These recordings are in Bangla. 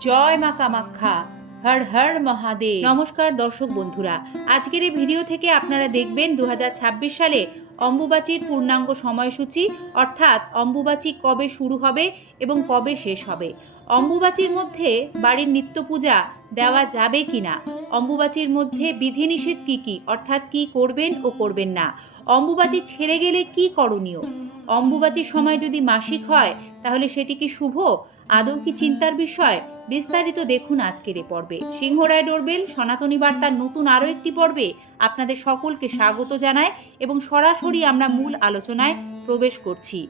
জয় মা কামাখ্যা, হর হর মহাদেব। নমস্কার দর্শক বন্ধুরা, আজকের এই ভিডিও থেকে আপনারা দেখবেন 2026 সালে অম্বুবাচীর পূর্ণাঙ্গ সময়সূচি, অর্থাৎ অম্বুবাচী কবে শুরু হবে এবং কবে শেষ হবে। অম্বুবাচীর মধ্যে বাড়ির নিত্য পূজা দেওয়া যাবে কিনা, অম্বুবাচীর মধ্যে বিধিনিষেধ কি কি, অর্থাৎ কি করবেন ও করবেন না, অম্বুবাচী ছেড়ে গেলে কি করণীয়, অম্বুবাচীর সময় যদি মাসিক হয় তাহলে সেটি কি শুভ, আদৌ কি চিন্তার বিষয়, বিস্তারিত দেখুন আজকের এ পর্বে। সিংহরায় ডোরবেল সনাতনী বার্তার নতুন আরও একটি পর্বে আপনাদের সকলকে স্বাগত জানায় এবং সরাসরি আমরা মূল আলোচনায় প্রবেশ করছি।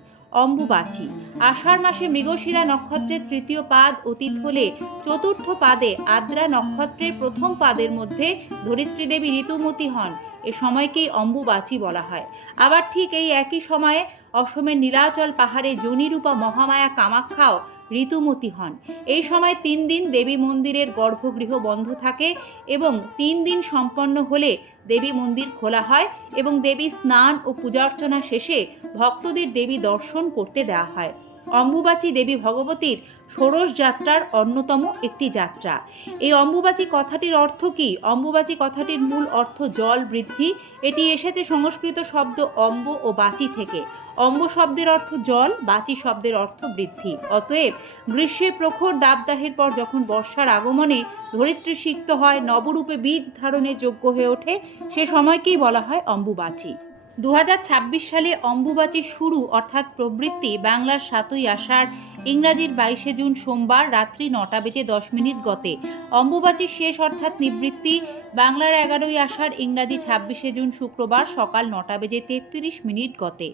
অম্বুবাচী আষাঢ় মাসে মৃগশিরা নক্ষত্রের তৃতীয় পাদ অতীত হলে চতুর্থ পাদে আদ্রা নক্ষত্রের প্রথম পাদের মধ্যে ধরিত্রী দেবী ঋতুমতী হন। এ সময়কেই অম্বুবাচী বলা হয়। আবার ঠিক এই একই সময়ে অসমের নীলাচল পাহাড়ে যোনিরূপা মহামায়া কামাখ্যাও ঋতুমতী হন। এই সময় 3 দিন দেবী মন্দিরের গর্ভগৃহ বন্ধ থাকে এবং 3 দিন সম্পন্ন হলে দেবী মন্দির খোলা হয় এবং দেবী স্নান ও পূজার্চনা শেষে ভক্তদের দেবী দর্শন করতে দেওয়া হয়। অম্বুবাচী দেবী ভগবতীর ষোড়শ যাত্রার অন্যতম একটি যাত্রা। এই অম্বুবাচী কথাটির অর্থ কি? অম্বুবাচী কথাটির মূল অর্থ জল বৃদ্ধি। এটি এসেছে সংস্কৃত শব্দ অম্ব ও বাচী থেকে। অম্ব শব্দের অর্থ জল, বাচী শব্দের অর্থ বৃদ্ধি। অতএব গ্রীষ্মের প্রখর দাবদাহের পর যখন বর্ষার আগমনে ধরিত্রী সিক্ত হয়, নবরূপে বীজ ধারণের যোগ্য হয়ে ওঠে, সে সময়কেই বলা হয় অম্বুবাচী। 2026 সালে অম্বুবাচী শুরু অর্থাৎ প্রবৃত্তি বাংলার 7ই আষাঢ়, ইংরাজির 22শে জুন সোমবার রাত্রি 9:10 গতে। অম্বুবাচী শেষ অর্থাৎ নিবৃত্তি বাংলার 11ই আষাঢ়, ইংরাজি 26শে জুন শুক্রবার সকাল 9:33 গতে।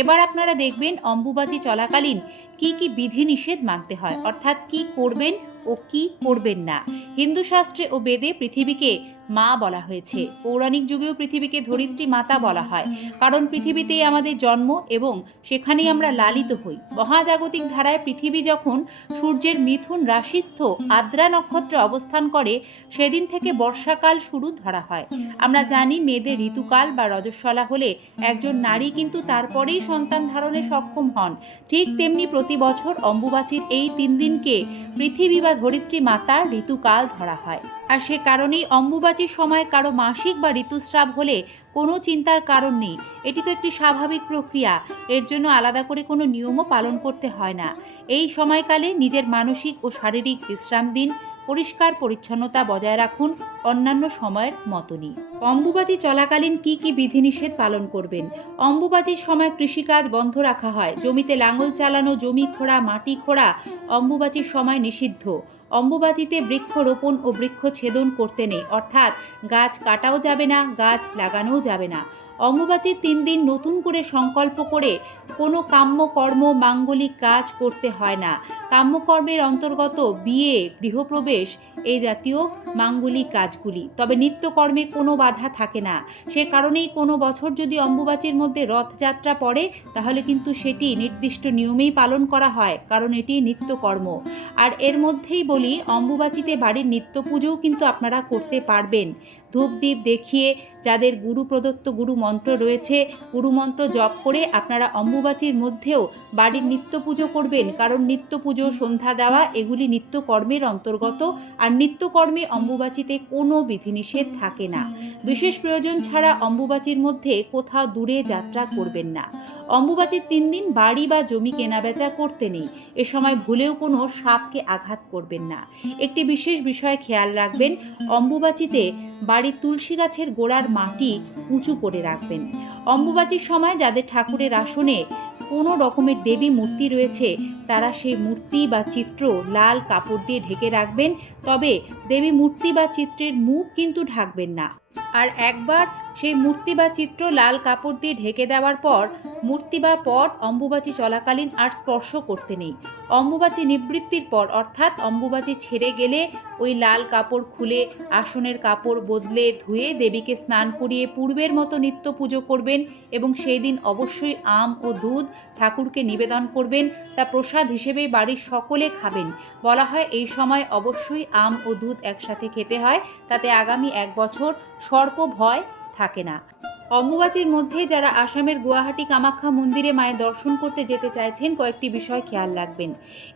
এবার আপনারা দেখবেন অম্বুবাচী চলাকালীন কি কি বিধিনিষেধ মানতে হয়, অর্থাৎ কি করবেন ও কি করবেন না। হিন্দু শাস্ত্রে ও বেদে পৃথিবীকে মা বলা হয়েছে। পৌরাণিক যুগেও পৃথিবীকে ধরিত্রী মাতা বলা হয়, কারণ পৃথিবীতেই আমাদের জন্ম এবং সেখানেই আমরা লালিত হই। মহাজাগতিক ধারায় পৃথিবী যখন সূর্যের মিথুন রাশিস্থ আদ্রা নক্ষত্রে অবস্থান করে, সেদিন থেকে বর্ষাকাল শুরু ধরা হয়। আমরা জানি মেয়েদের ঋতুকাল বা রজস্বলা হলে একজন নারী কিন্তু তারপরেই সন্তান ধারণে সক্ষম হন। ঠিক তেমনি প্রতি বছর অম্বুবাচীর এই 3 দিনকে পৃথিবী বা ধরিত্রী মাতার ঋতুকাল ধরা হয়। আর সে কারণেই অম্বুবাচীর সময় কারো মাসিক বা ঋতুস্রাব হলে কোনো চিন্তার কারণ নেই। এটি তো একটি স্বাভাবিক প্রক্রিয়া, এর জন্য আলাদা করে কোনো নিয়মও পালন করতে হয় না। এই সময়কালে নিজের মানসিক ও শারীরিক বিশ্রাম দিন, পরিষ্কার পরিচ্ছন্নতা বজায় রাখুন অন্যান্য সময়ের মতনই। অম্বুবাচী চলাকালীন কি কি বিধিনিষেধ পালন করবেন? অম্বুবাচীর সময় কৃষিকাজ বন্ধ রাখা হয়। জমিতে লাঙল চালানো, জমি খোঁড়া, মাটি খোঁড়া অম্বুবাচীর সময় নিষিদ্ধ। অম্বুবাচীতে বৃক্ষ রোপণ ও বৃক্ষ ছেদন করতে নেই, অর্থাৎ গাছ কাটাও যাবে না, গাছ লাগানোও যাবে না। অম্বুবাচীর 3 দিন নতুন করে সংকল্প করে কোনো কাম্যকর্ম মাঙ্গলিক কাজ করতে হয় না। কাম্যকর্মের অন্তর্গত বিয়ে, গৃহপ্রবেশ এই জাতীয় মাঙ্গলিক কাজগুলি। তবে নিত্যকর্মে কোনো বাধা থাকে না। সে কারণেই কোনো বছর যদি অম্বুবাচীর মধ্যে রথযাত্রা পড়ে, তাহলে কিন্তু সেটি নির্দিষ্ট নিয়মেই পালন করা হয়, কারণ এটি নিত্যকর্ম। আর এর মধ্যেই বলি, অম্বুবাচীতে বাড়ির নিত্য পুজোও কিন্তু আপনারা করতে পারবেন। ধূপদীপ দেখিয়ে যাদের গুরু প্রদত্ত গুরু মন্ত্র রয়েছে, গুরু মন্ত্র জপ করে আপনারা অম্বুবাচীর মধ্যেও বাড়ির নিত্য পুজো করবেন, কারণ নিত্য পুজো, সন্ধ্যা দেওয়া এগুলি নিত্যকর্মের অন্তর্গত। আর নিত্যকর্মে অম্বুবাচীতে কোনো বিধিনিষেধ থাকে না। বিশেষ প্রয়োজন ছাড়া অম্বুবাচীর মধ্যে কোথাও দূরে যাত্রা করবেন না। অম্বুবাচীর 3 দিন বাড়ি বা জমি কেনাবেচা করতে নেই। এ সময় ভুলেও কোনো সাপকে আঘাত করবেন না। একটি বিশেষ বিষয় খেয়াল রাখবেন, অম্বুবাচীতে বাড়ির তুলসী গাছের গোড়ার মাটি উঁচু করে রাখবেন। অম্বুবাচীর সময় যাদের ঠাকুরের আসনে কোনো রকমের দেবী মূর্তি রয়েছে, তারা সেই মূর্তি বা চিত্র লাল কাপড় দিয়ে ঢেকে রাখবেন। তবে দেবী মূর্তি বা চিত্রের মুখ কিন্তু ঢাকবেন না। আর একবার সেই মূর্তি বা চিত্র লাল কাপড় দিয়ে ঢেকে দেওয়ার পর মূর্তি বা পট অম্বুবাচী চলাকালীন আর স্পর্শ করতে নেই। অম্বুবাচী নিবৃত্তির পর, অর্থাৎ অম্বুবাচী ছেড়ে গেলে ওই লাল কাপড় খুলে আসনের কাপড় বদলে ধুয়ে দেবীকে স্নান করিয়ে পূর্বের মতো নিত্য পুজো করবেন এবং সেই দিন অবশ্যই আম ও দুধ ঠাকুরকে নিবেদন করবেন। তা প্রসাদ হিসেবে বাড়ির সকলে খাবেন। বলা হয় এই সময় অবশ্যই আম ও দুধ একসাথে খেতে হয়, তাতে আগামী 1 বছর সর্প ভয় থাকে না। অম্বুবাচীর মধ্যে যারা আসামের গুয়াহাটি কামাখ্যা মন্দিরে মায়ের দর্শন করতে যেতে চাইছেন কয়েকটি বিষয় খেয়াল রাখবেন।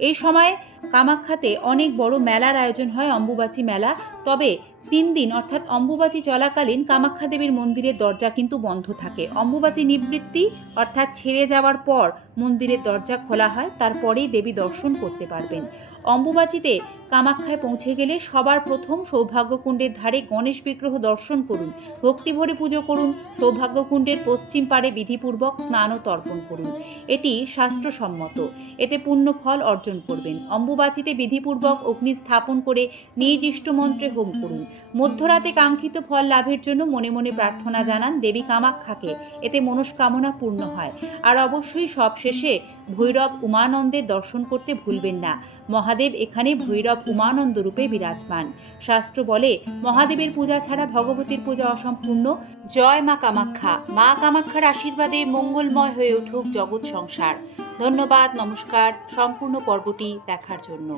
এই সময় কামাখ্যাতে অনেক বড় মেলার আয়োজন হয়, অম্বুবাচী মেলা। তবে 3 দিন অর্থাৎ অম্বুবাচী চলাকালীন কামাখ্যা দেবীর মন্দিরের দরজা কিন্তু বন্ধ থাকে। অম্বুবাচী নিবৃত্তি অর্থাৎ ছেড়ে যাওয়ার পর মন্দিরের দরজা খোলা হয়, তারপরেই দেবী দর্শন করতে পারবেন। অম্বুবাচীতে কামাখ্যায় পৌঁছে গেলে সবার প্রথম সৌভাগ্যকুণ্ডের ধারে গণেশ বিগ্রহ দর্শন করুন, ভক্তিভরে পুজো করুন। সৌভাগ্যকুণ্ডের পশ্চিম পাড়ে বিধিপূর্বক স্নান ও তর্পণ করুন। এটি শাস্ত্রসম্মত, এতে পুণ্য ফল অর্জন করবেন। অম্বুবাচীতে বিধিপূর্বক অগ্নি স্থাপন করে নিজ ইষ্টমন্ত্রে হোম করুন। মধ্যরাতে কাঙ্ক্ষিত ফল লাভের জন্য মনে মনে প্রার্থনা জানান দেবী কামাখ্যাকে, এতে মনস্কামনা পূর্ণ হয়। আর অবশ্যই সবশেষে ভৈরব উমানন্দের দর্শন করতে ভুলবেন না। মহাদেব এখানে ভৈরব উমানন্দ রূপে বিরাজমান। শাস্ত্র বলে, মহাদেবের পূজা ছাড়া ভগবতীর পূজা অসম্পূর্ণ। জয় মা কামাখ্যা। মা কামাখ্যার আশীর্বাদে মঙ্গলময় হয়ে উঠুক জগৎ সংসার। ধন্যবাদ, নমস্কার। সম্পূর্ণ পর্বটি দেখার জন্য।